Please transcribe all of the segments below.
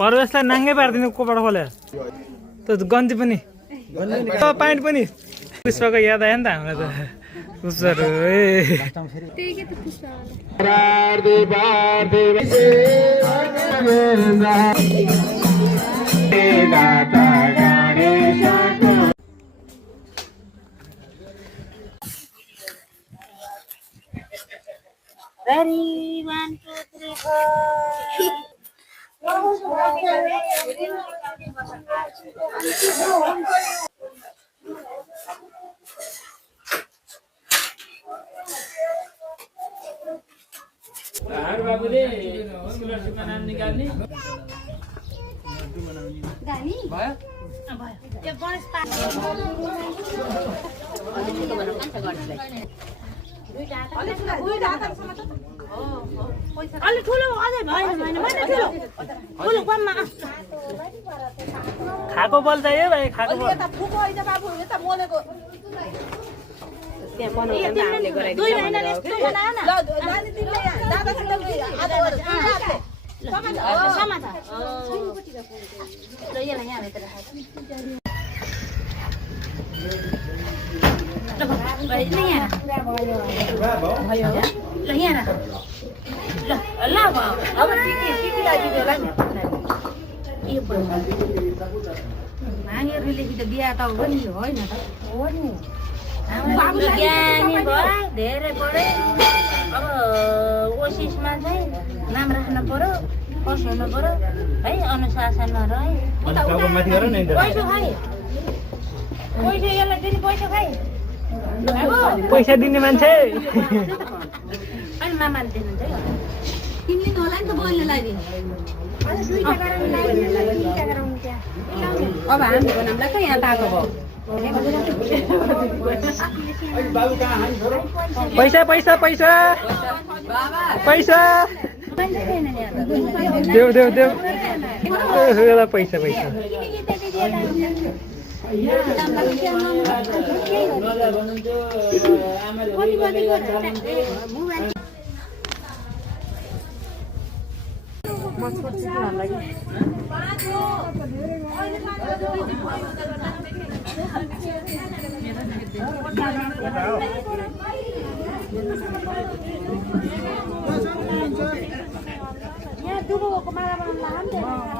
परवेशलाई नाङ्गै पारिदिनु कोबाट खोलेर त गन्ती पनि प्यान्ट पनि पुष्पको याद आयो नि त हामीलाई त पुष्पहरू Ready, 1, 2, 3, 4. बाबुले स्कलरसिपमा नाम निकाल्ने गानी भयो यो गणेश पार्क अलि ठुलो अझै भएन मैले ठुलो कममा खाएको बल चाहियो भाइ खाएको बल यता फुको हैन बाबु यता मोलेको त्यहाँ बनाउँदा हामीले गरेको दुई महिना यस्तो बनाएन ल नानी तिमीले दादासँग आधा समाता ल यसलाई यहाँ भित्र राख ल यहाँ राख ल अब के लागि होला नि यो नानीहरूले त बिहा त हो नि होइन त हो नि ज्ञानी भयो धेरै पढे अब ओसिसमा चाहिँ नाम राख्न पर्यो फर्स्ट हुनु पर्यो है अनुशासनमा रहे पैसा खाए पैसा यसलाई दिने पैसा खाए पैसा दिने मान्छे अनि मामाले दिनुहुन्छ है तिमीले होला नि त बहिनीलाई अब हाम्रो नामलाई कहाँ यहाँ ताको भयो पैसा पैसा पैसा पैसा देऊ देऊ देऊ पैसा पैसा यहाँ दुबोको माला बनाउन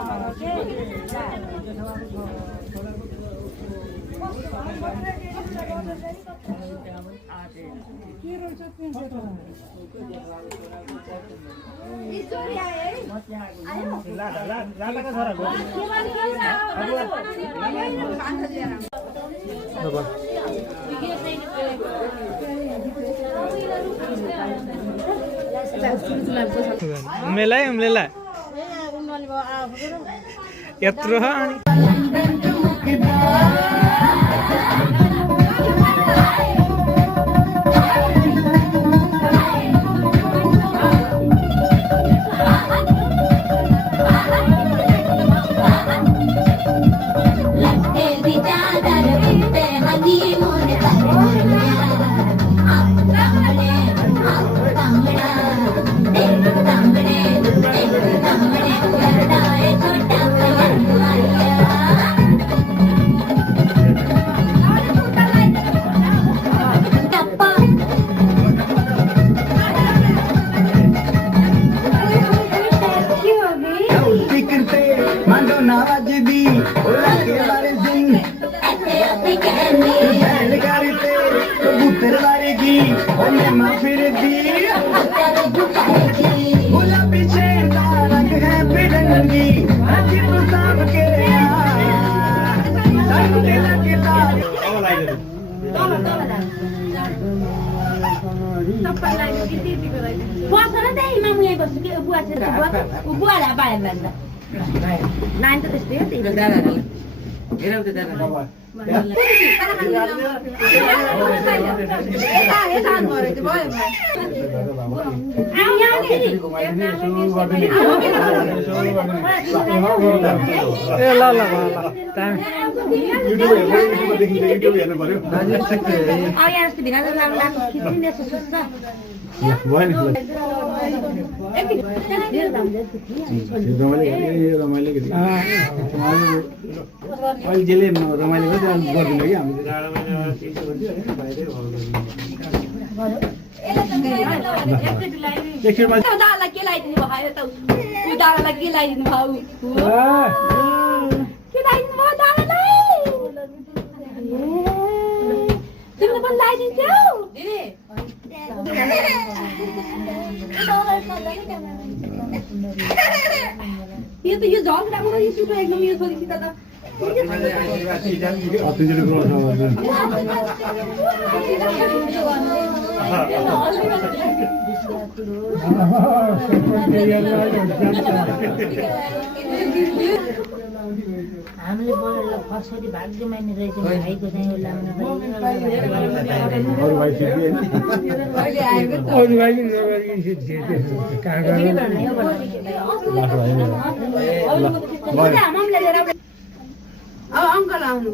उम्लेलाई उम्लेलाई यत्रो ल ल अहिले जेले रमाइलो गरिदिनु कि हामीले दादालाई के लगाइदिनु भयो त दादालाई के लगाइदिनु भयो के लगाइदिनु भयो दादालाई तिमीले पनि लगाइदिन्छौ यो त यो झगडाको यो सुटो एकदम यो छोरीसित त हामीले बोलेर फसरी भाग्यमानी रहेछ भाइको चाहिँ अङ्कल आउनु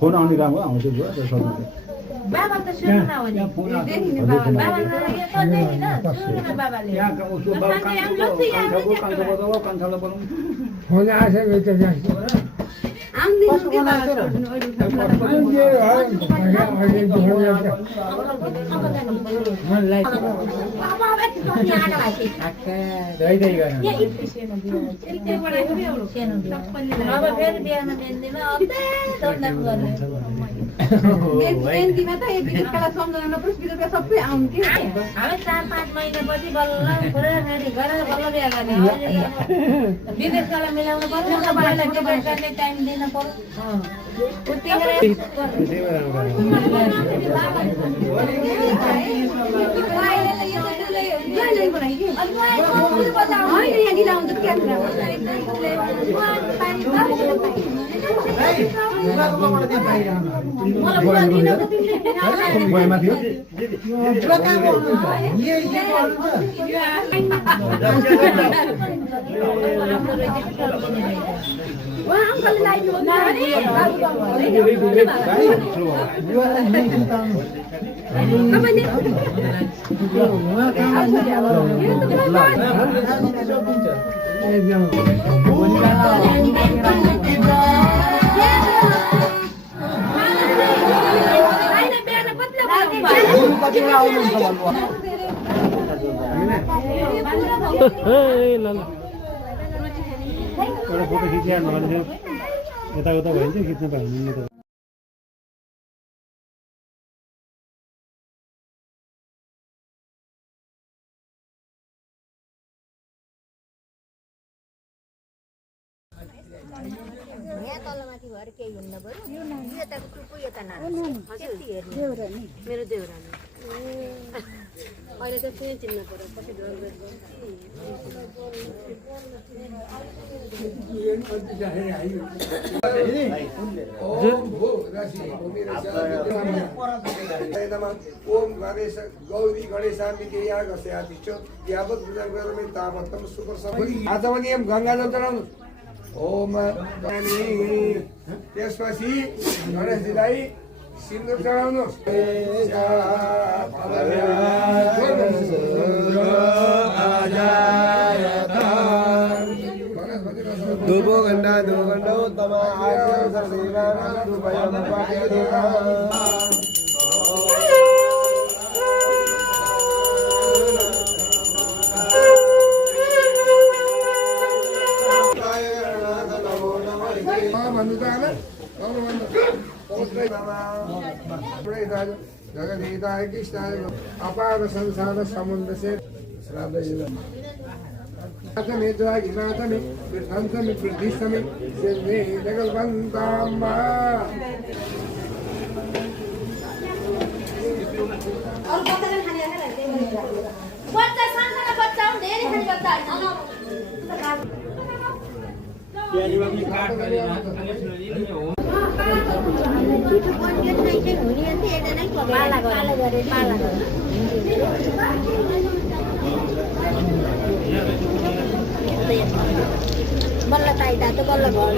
फोन आउने काम हो आउँछ बाबा त सुन्नु नहुने बाबाले फोन आइसक्यो हामी 4-5 महिनापछि बल्ल बल्ल बिहा गर्ने विदेशलाई मिलाउनु पर्यो टाइम दिन फोटो खिचिया नभन्छ यताउता भइन्छ खिच्न पाइँदैन यहाँ तलमाथि भएर केही हुन्न बरु यो यताको टुप्पो यता नानी त्यति हेर्नु मेरो देउरानी अहिले त कुनै चिन्न पर्यो पछि घर ओम गणेश गौरी गणेशाम्बिके यहाँ गस्या तिष्ठो यावत पूजा गरेर तावत्तम सुपर सबै आज पनि एम गङ्गाजल चढाउनु ओम त्यसपछि गणेशजीलाई सिन्दुर चढाउनु दुबो घण्टा उत्तम भन्नु त जगदीताय कृष्णाय अपार संसार समुद्र से श्राद्ध में द्वागी नाथ में हंस में प्रदिश में सिंधे जगलवंताम्बा बच्चा सानो बच्चा हो धेरै खाने बच्चा बल्ल ताइता त बल्ल घर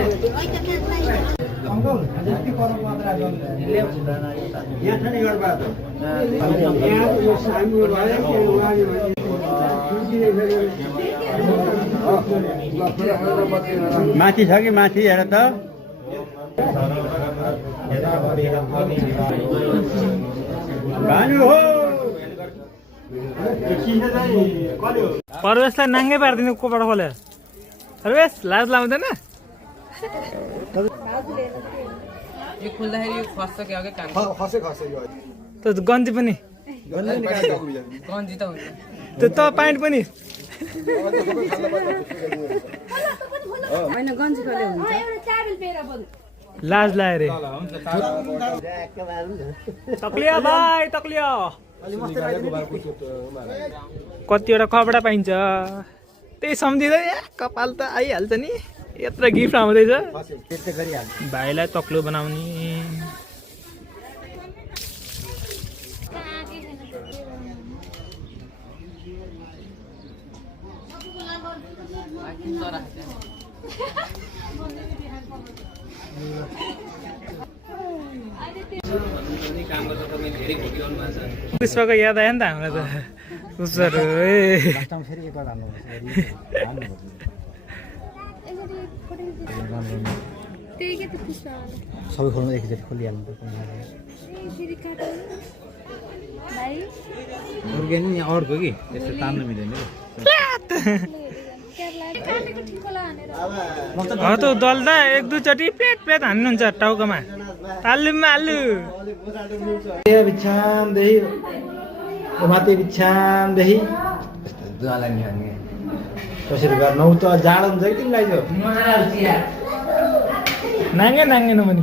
माथि छ कि माथि हेर त परवेशलाई नाङ्गै पारिदिनु कोबाट खोलेर परवेश लाज लाउँदैन त गन्जी पनि त्यो त प्यान्ट पनि लाज लाएर तक्लिया भाइ तक्लिया कतिवटा कपडा पाइन्छ त्यही सम्झिँदै कपाल त आइहाल्छ नि यत्रो गिफ्ट आउँदैछ भाइलाई तक्लो बनाउने पुष्पको याद आयो नि त हामीलाई त पुष्पहरू सबै खोल्नु एकचोटि खोलिहाल्नु नि अर्को कि त्यस्तो तान्नु मिल्दैन त दल्दा एक दुईचोटि पेट पेट हान्नुहुन्छ टाउकोमा तालुमा आलु बिछामदेखि माथि बिछामदेखि कसरी गर्नु त जाडो हुन्छ कि तिमीलाई त्यो नाङ्गे नाङ्गे नभनी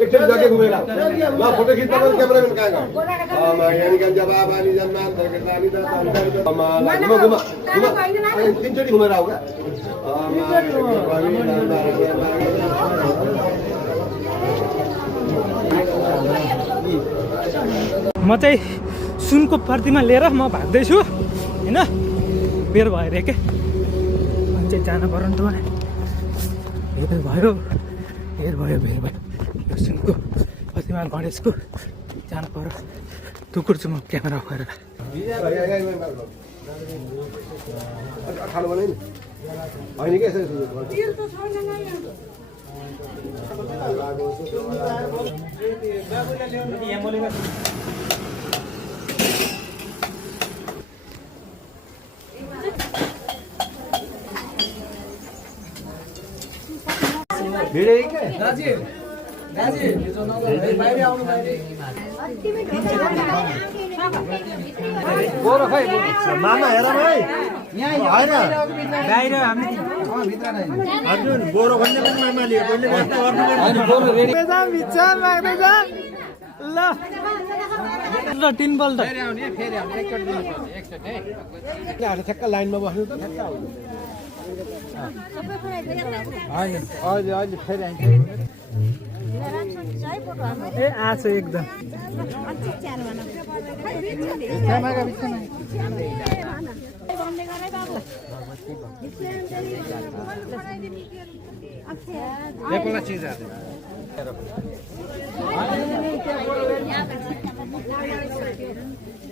एकचोटि जग्गा घुमेर ल फोटो खिच्दा पनि क्यामेराम्यान कहाँ गयो तिनचोटि घुमेर आऊ क्या म चाहिँ सुनको प्रतिमा लिएर म भाग्दैछु होइन बेर भएर के मान्छे जानु पर्यो नि त मलाई भेर भयो यो सुनको प्रतिमा गणेशको जानु पर्यो टुकुर्छु म क्यामेरा गरेर होइन कि मामा हेर भाइ होइन बाहिर हामी अर्जुन गोरो भन्ने पनि मामा लियो ल तिन बल त ठ्याक्क लाइनमा बस्नु त अहिले फेरि ए आछ एकदम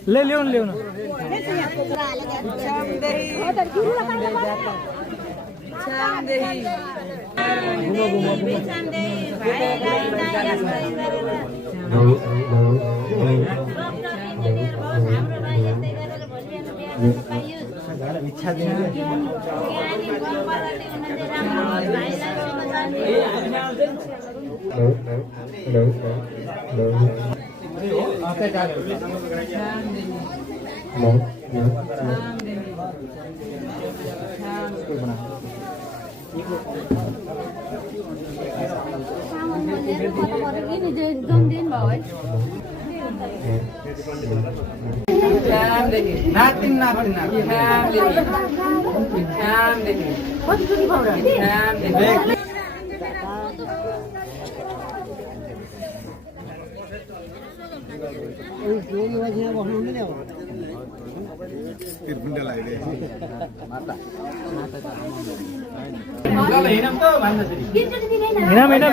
ले ल्याउनु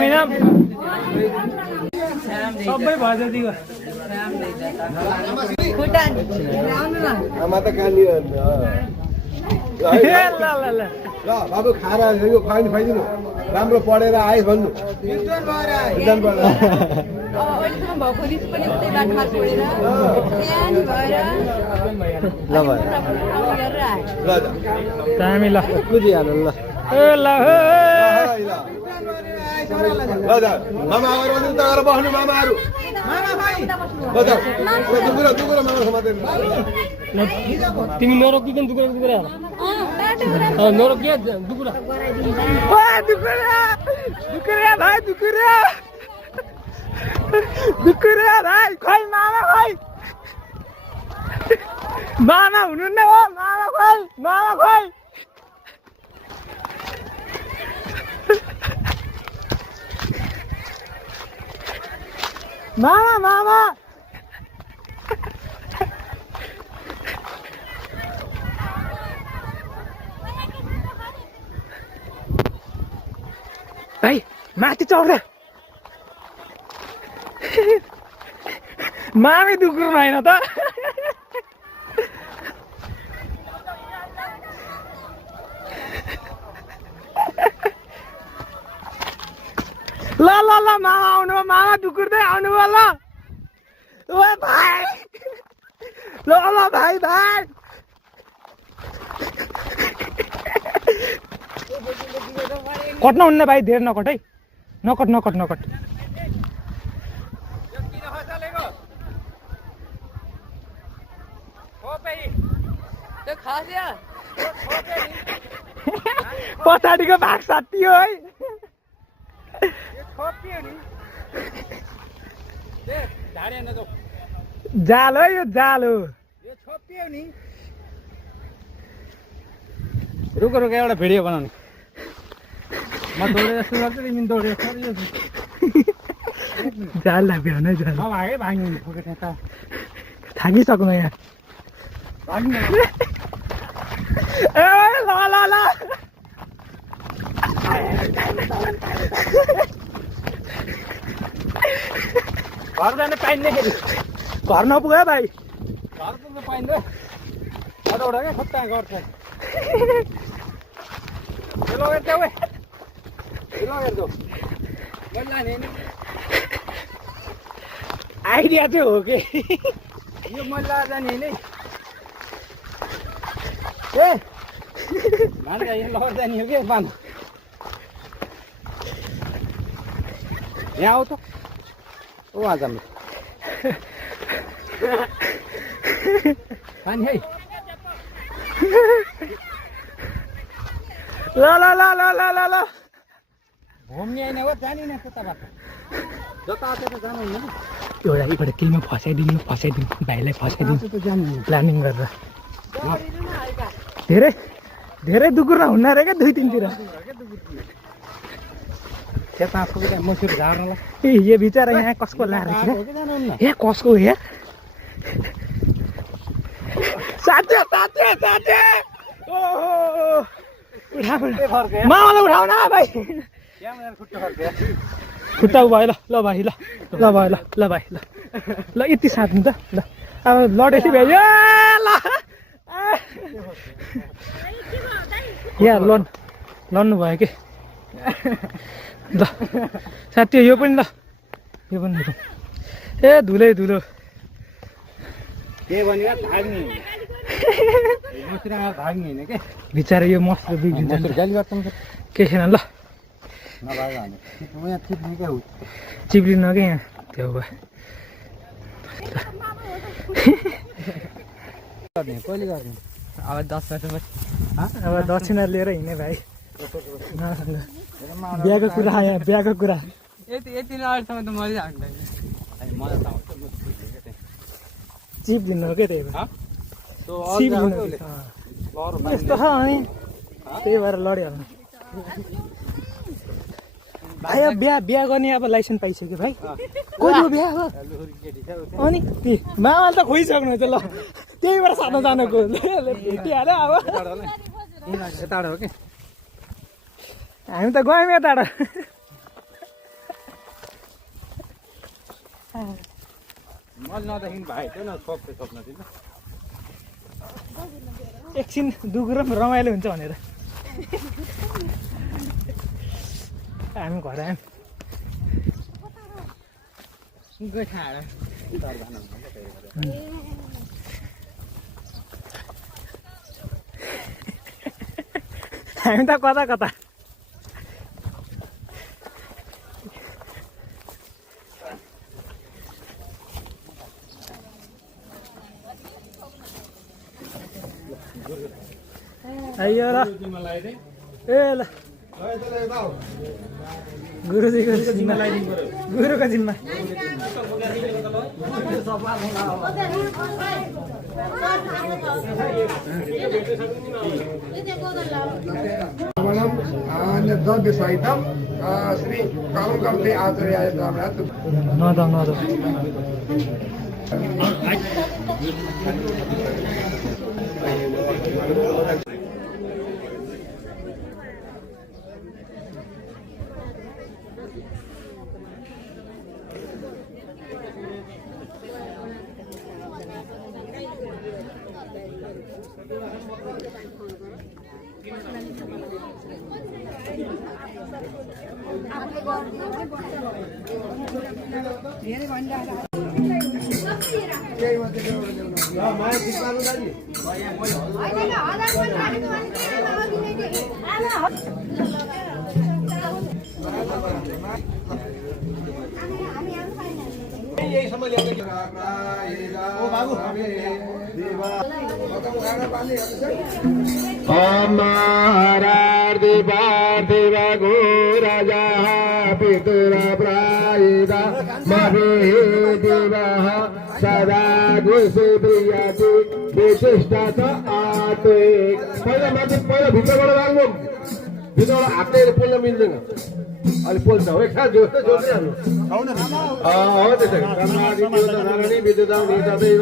हिँडाम सबै भयो जति ल बाबु खाएर खुवाइदिनु राम्रो पढेर आएस भन्नु दामी ल बुझिहाल्नु ल मामाहरू बस्नु मामाहरू तिमी नरोकिकन दुकुरा नरोकिया दुकुरा भाइ खै मामा हुनुहुन्न हो मामा खै मामा भाइ माथि चढ्दा मामी दुकुरमा होइन त ल मामा आउनु मामा दुकुर्दै आउनु ल भाइ ल भाइ कट्न हुन्न भाइ धेर नकट है नकट पछाडिको भाग साथी हो है जाल हो यो जाल हो रुक एउटा भिडियो बनाउने म दौडे जस्तो गर्छु तिमी दौडे जाल लाग्यो भने जाल भागै भाग्नु थाकिसक्नु यहाँ ए ल घर जान पाइँदैन फेरि घर नपुग्यो भाइ घर पुग्नु पाइँदैन कताबाट क्या खत्ता गर्छ आइडिया चाहिँ हो कि यो मैला जाने होइन ए मान्छे यो लहर जाने हो कि बाँध यहाँ आऊ त वहाँ जानु पानी है ल घुम्ने होइन हो जाने न त्यताबाट जता त जानु हुन्न नि एउटा यहीबाट केहीमा फसाइदिनु भाइलाई फसाइदिनु प्लानिङ गरेर धेरै दुकुरमा हुन्न रे क्या 2-3 तिर त्यता पुगेर मसुर झार्नलाई ए यो बिचरा यहाँ कसको लाएर ए कसको हे साथी ओहो मामालाई उठाउन भाइ खुट्टा भयो ल भाइ ल यति साथ्नु त ल अब लडेसी भयो ल यहाँ लड्नु भयो कि ल साथी यो पनि ए धुलो के भन्यो थाक्ने मसुरी आएर भाग्ने होइन के बिचारा यो मसुरी बिग्रिन्छ नि मसुरी त। गाली गर्छ नि के छैन ल नभएको भने यहाँ चिप्ने क्या हो चिप्लिन क्या यहाँ त्यो भयो गर्ने कहिले गर्ने अब 10 वर्षपछि अब दक्षिणा लिएर हिँड्ने भाइ बिहाको कुरा यहाँ बिहाको कुरा यति नै अहिलेसम्म त मजा आउँदैन मलाई त आउँछ म चिप दिनु हो क्या त्यही भएर चिप दिनु यस्तो छ अनि त्यही भएर लडिहाल्नु भाइ अब बिहा गर्ने अब लाइसेन्स पाइसक्यो भाइ कहिलेको बिहा हो अनि ती मामाले त खोइसक्नुहुन्छ ल त्यही भएर साथमा जानुको भेटिहाल्यो अब यताबाट हो कि हामी त गयौँ यताबाट मैले नदेखि भाइ थियो न छोप्न दिन एकछिन दुख्रो पनि रमाइलो हुन्छ भनेर हामी घर आयौँ हामी त कता कता आइयो ल ए ल गुरुजीको जिम्मा गुरुको जिम्मा द्रव्य सहित श्री कालुकर्ते आचार्य नद अमारार देवा गो राजा पितुरा प्रायिदा महे देवा सदा गुसुप्रियाति विशिष्टत आते पहिला भित्रबाट लाग्नु भित्रबाट हातले पोल्न मिल्दैन अलि पोल्छ हो खा जोड्दै हाल्नु हो त्यसै कर्मादि नारायणी विद्युतानि तदैव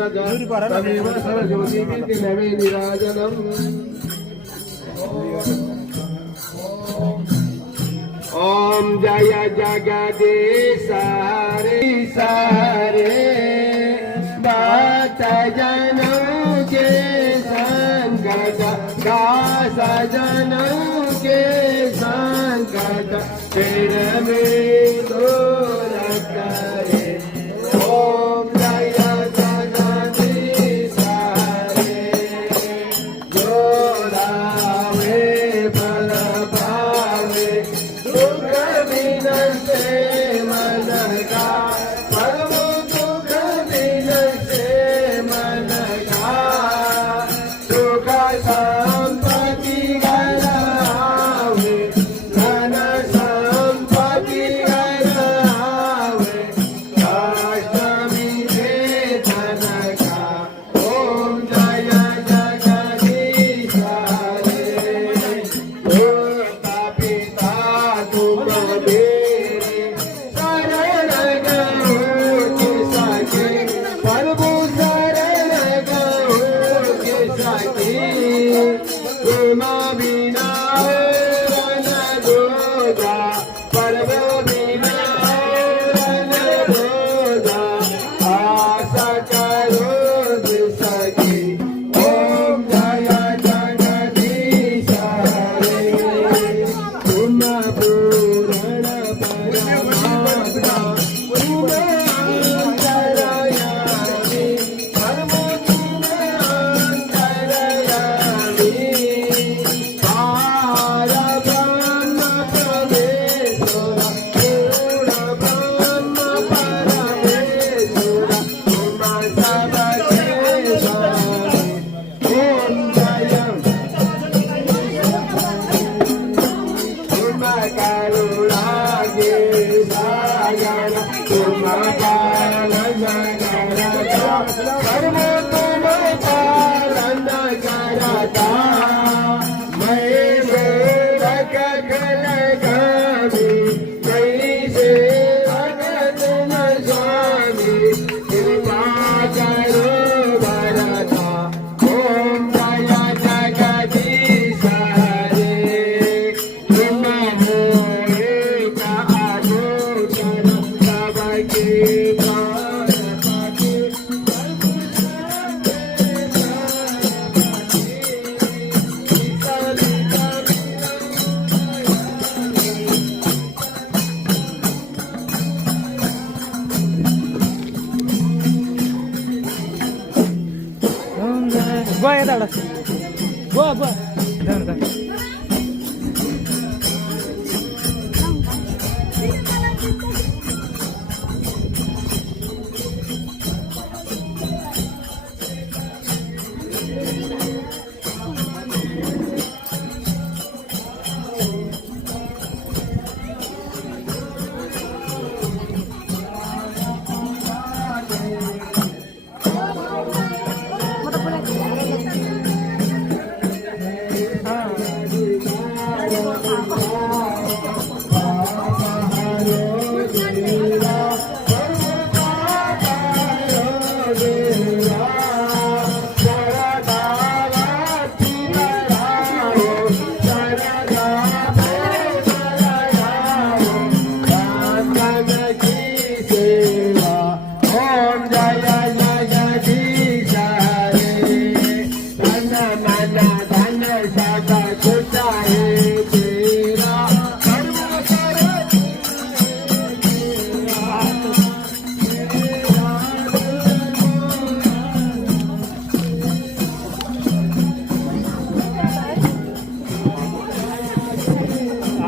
तमेव सर्वज्योति विद्युनमे निराजनम् ओम जय जगदीश हरे भक्त जनों के संकट दास जनों के संकट फिर में दूर करे ओम जय जगदीश हरे जो रावे फल पावे दुख विनसे मन का परम दुख विनसे मन का सुख संपत्ति गलावे धन संपत्ति बुवा यताबाट बुवा बुवा जानु त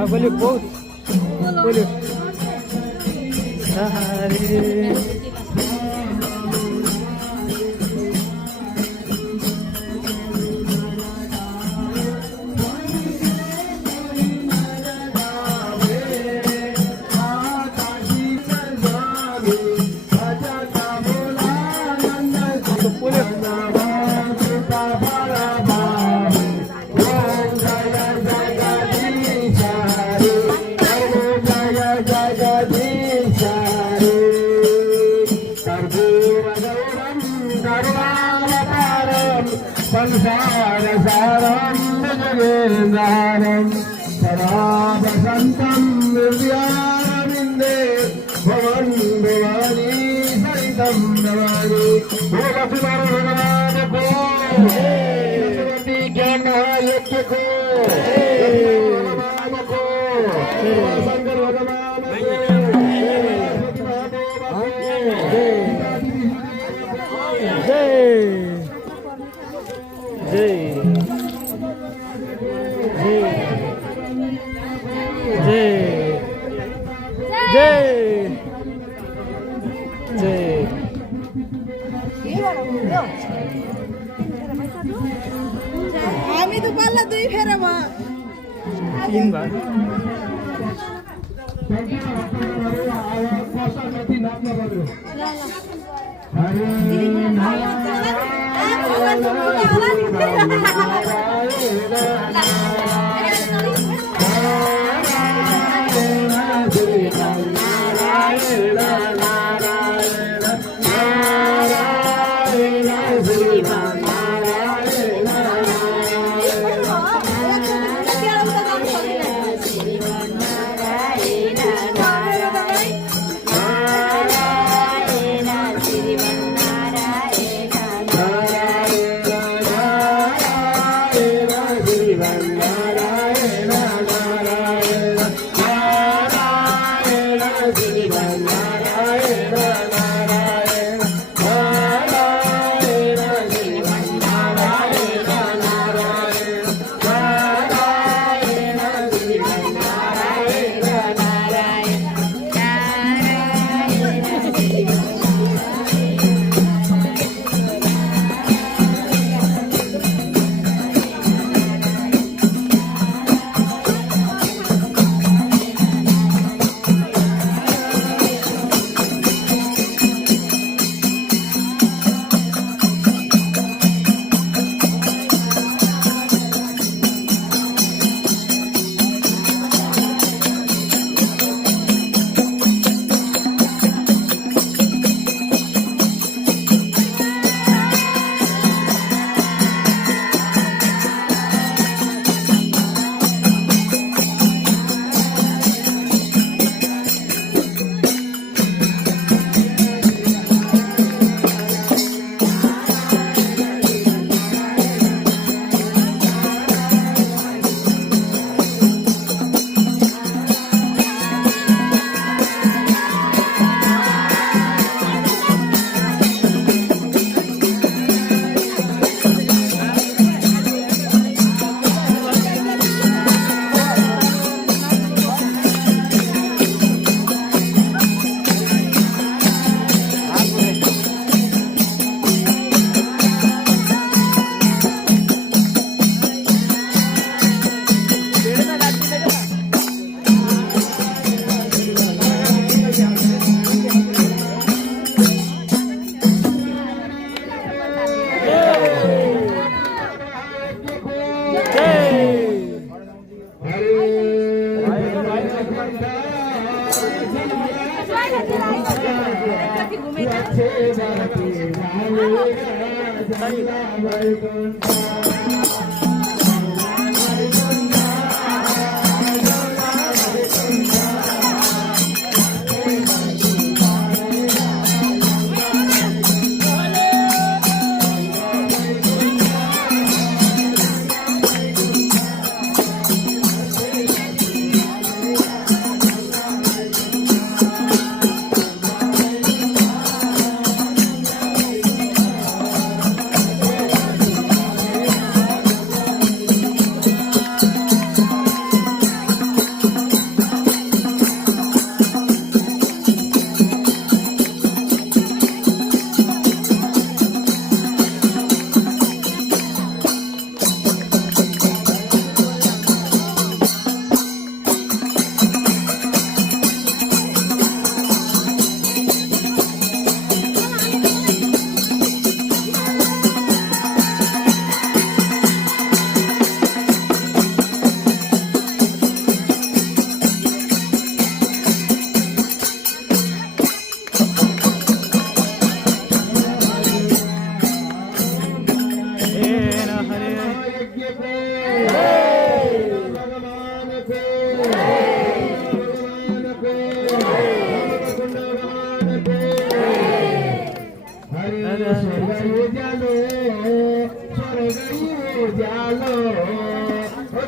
बोल्यो बहुत बोल्यो संसारसारं जगेन्द्रारं सदा वसन्तं निर्व्यामिन्दे भवन् भवानी सरितं नमामि भगवान भगवान को सरस्वती ज्ञान यज्ञ को भगवान को शंकर भगवान हामी त बल्ल दुई फेर भयो 3 बार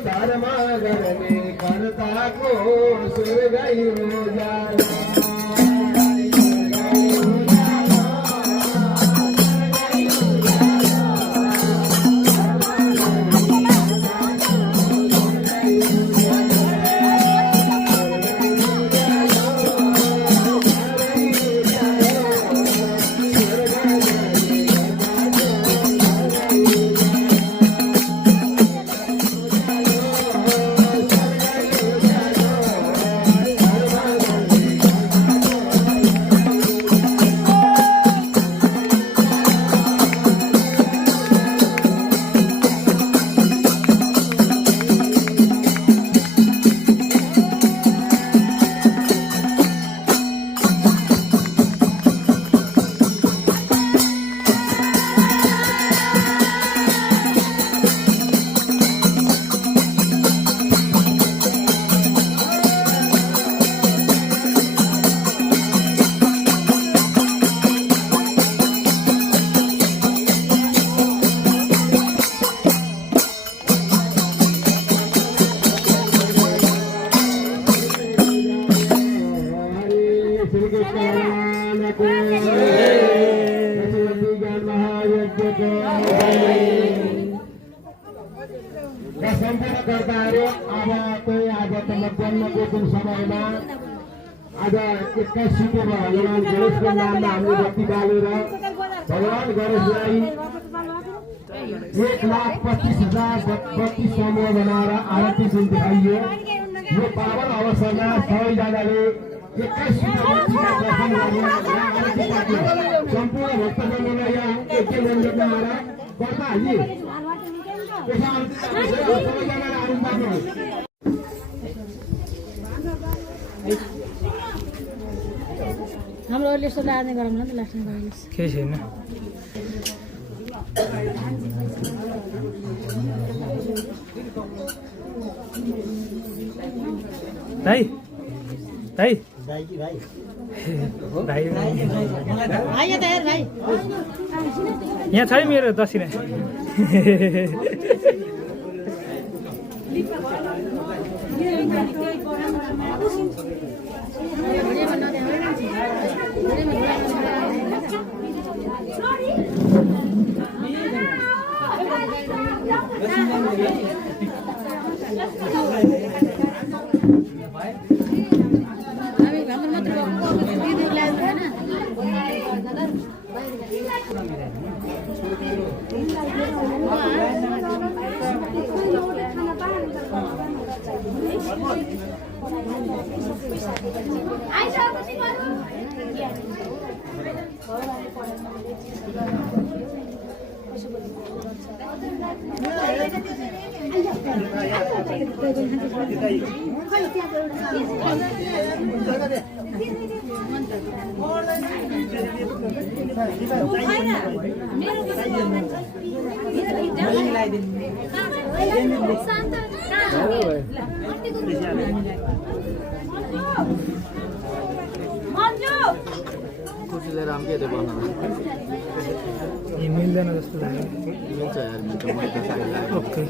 धर्म गर्ने कर्ताको स्वर्गै उज्यालो सम्पूर्ण कर्ताहरू अब चाहिँ आज जन्मको जुन समयमा आज 21 सितम्बर भगवान गणेशको नाममा हामीले बत्ती बालेर भगवान गणेशलाई 1,25,032 समूह बनाएर आरती जुन देखाइयो यो पावन अवसरमा सबैजनाले 21 सितम्बर दर्शन गर्न सम्पूर्ण भक्तजनलाई यहाँ एकै मन्दिरमा आएर गर्दा हालिए हाम्रो अहिले यस्तो लाने गरौँ न त लास्टमा गराइस् केही छैन भाइ भाइ यहाँ छ है मेरो दक्षिणा मेरो कुर्सी लिएर आम के त्यो बनाउनु ये मिल्दैन जस्तो लाग्यो मिल्छ यार मिल्छ मैले त साइड ओके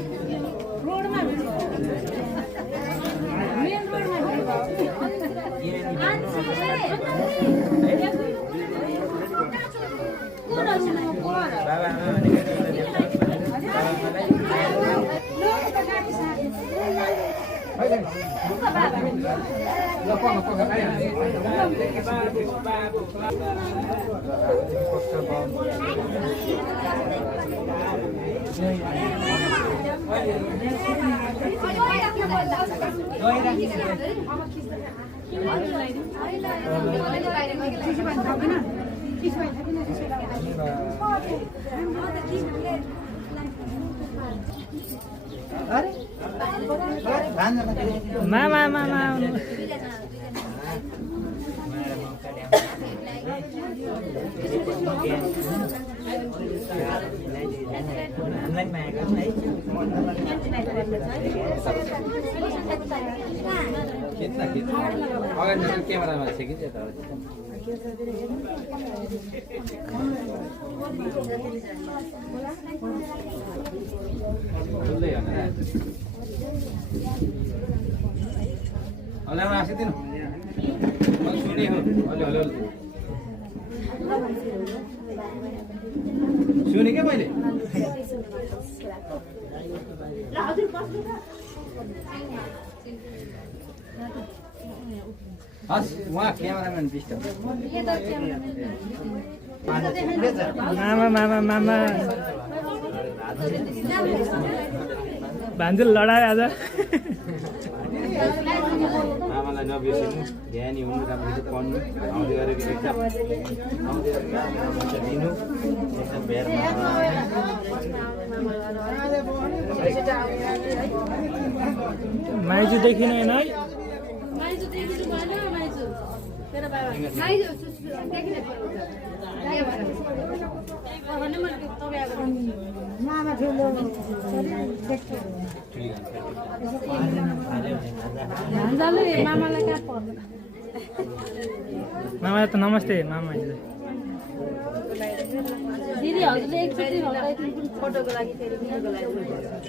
मामा मामा अगाडि क्यामेरामा छ कि त्यता खुल्दै हो होला आसिदिनु सुने हो अलि अलि सुने क्या मैले हस् उहाँ क्यामेराम्यान डिस्टर्ब मामा मामा मामा भान्जु लडाए आज मामालाई नबिर्सिनु ध्यानी हुनु राम्ररी पढ्नु आउँदै गरेको एक्जाम आउँदै गरेको दिनु एकदम भेरमा माइजू देखिन होइन है मामा त नमस्ते मामा दिदी हजुरले एकचोटि फोटोको लागि फेरि भिडियोको लागि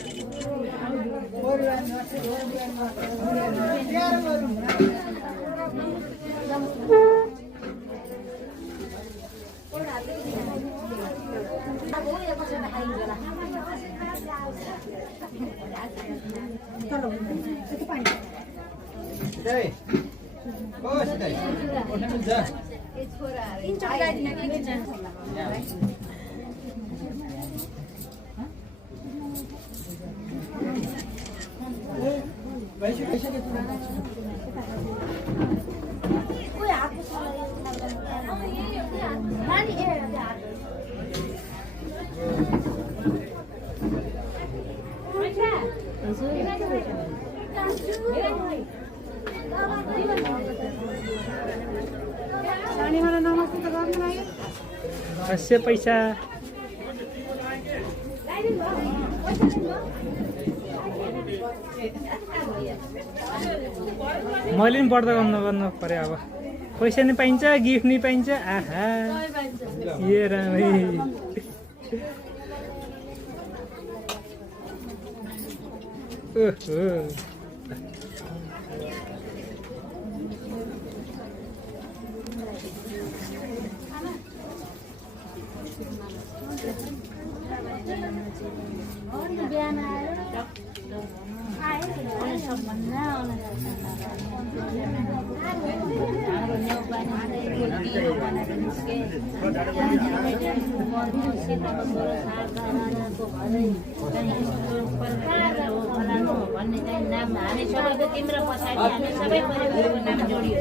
कस्य पैसा मैले पनि बढ्दा गर्नु पर्यो अब पैसा नि पाइन्छ गिफ्ट नि पाइन्छ आहा ये रामै ओहो भन्ने चाहिँ नाम हामी सबैको तिम्रो पछाडि हामी सबै परिवारको नाम जोडियो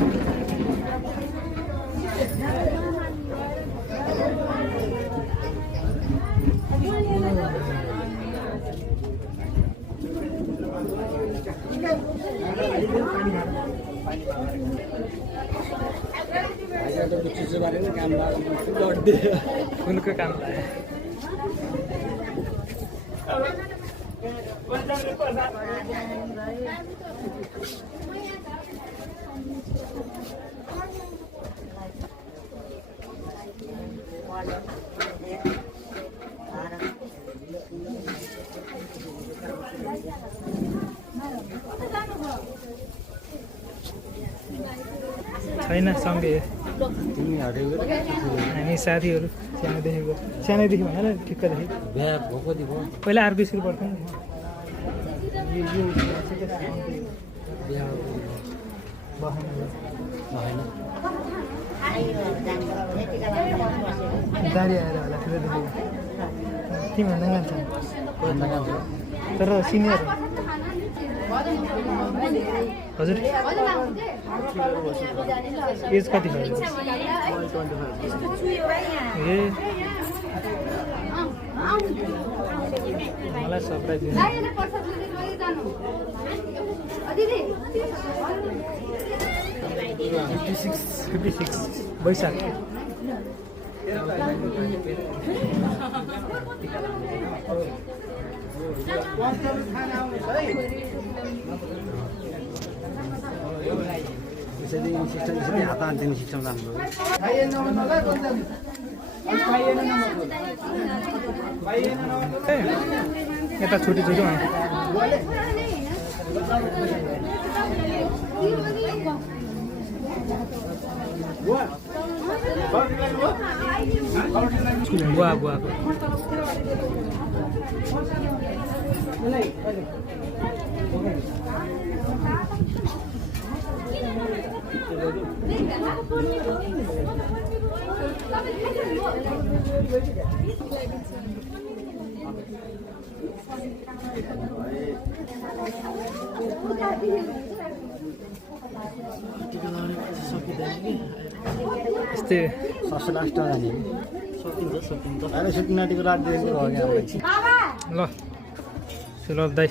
Gracias. फुलको काम लाग्यो छैन सँगै हामी साथीहरू सानैदेखि भनेर ठिक्कदेखि पहिला अर्को स्कुल पढ्थ्यौँ गाडी आएर होला ठुलोदेखि तिमीभन्दा जान्छ तर सिनियर हजुर एज कति छ ए मलाई सरप्राइज दिनु 56 वैशाख हात हान्दिनु सिस्टम राम्रो यता छुट्टी छुट्टी बुवा बुवाको यस्तै 7 टाढा नि सकिन्छ अरे सुकिनाटीको राखिदिएको हो यहाँ ल सुलभ दाइ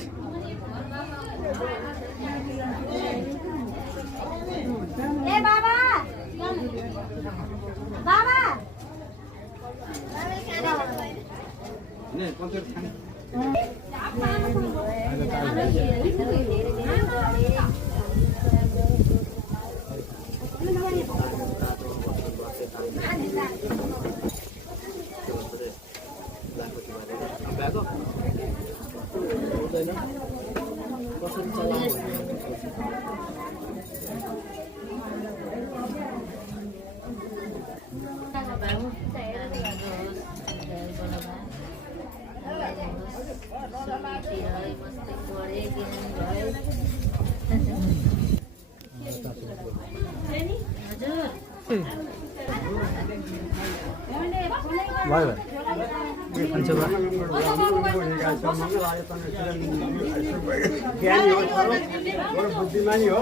बुद्धिमानी हो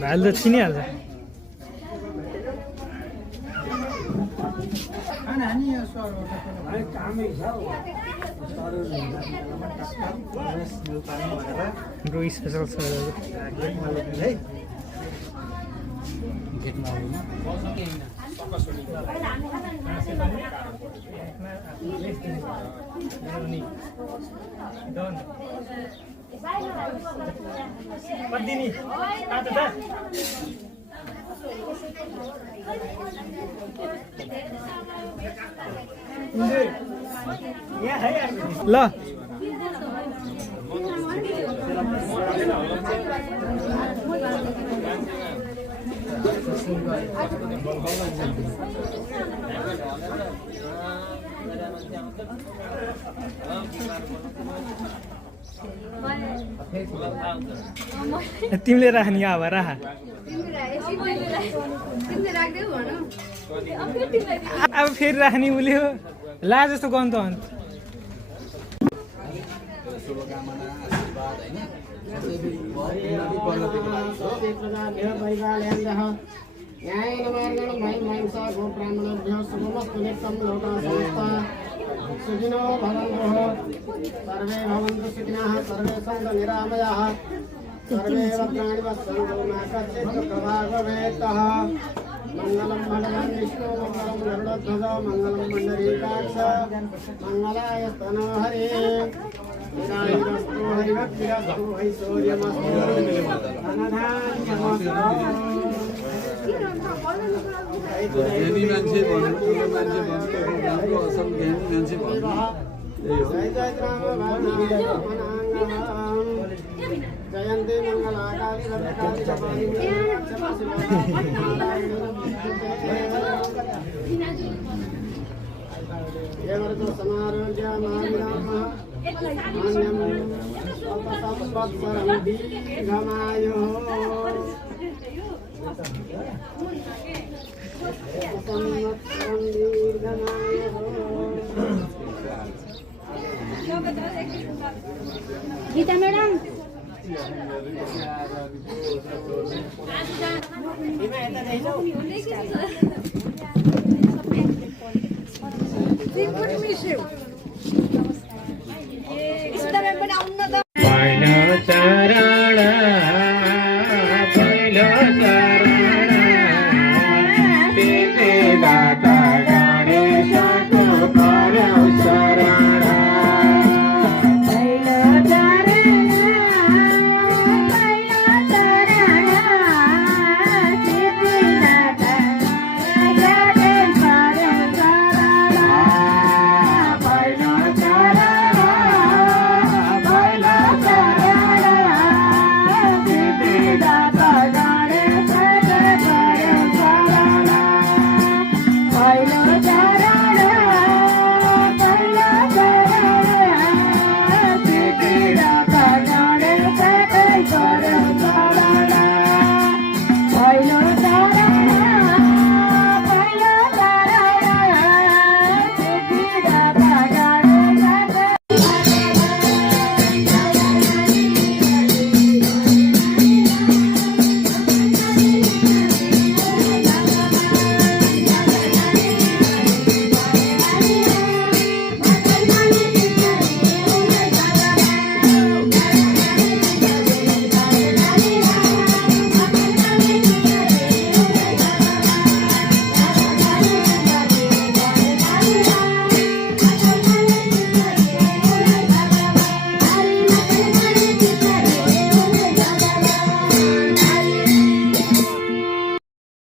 भाइले त चिनिहाल्छ ब्रो स्पेसल छ ल तिमीले राख्ने अब राख अब फेरि राख्ने उसले हो ला जस्तो गर्नु त अन्त सुखिनो भवन्तु सर्वे भवन्तु सुखिनः सर्वे सन्तु निरामयाः सर्वे भद्राणि पश्यन्तु मा कश्चित् दुःखभाग् भवेत् मङ्गलं भगवान् विष्णु मङ्गलं गरुडध्वज मङ्गलं पुण्डरीकाक्ष मङ्गलाय स्तनोहरे विनायकस्तु हरिभक्तिरस्तु ऐश्वर्यमस्तु धनधान्यमस्तु ज्ञानी मान्छे भन्नु मान्छे भन्नु राम्रो असल ज्ञानी मान्छे भन्नु त्यही हो जयन्ती मङ्गलाकाली भद्रकाली समारोह्य मान्यं संवत्सरं दीर्घमायुः Gita madam Isda memang benar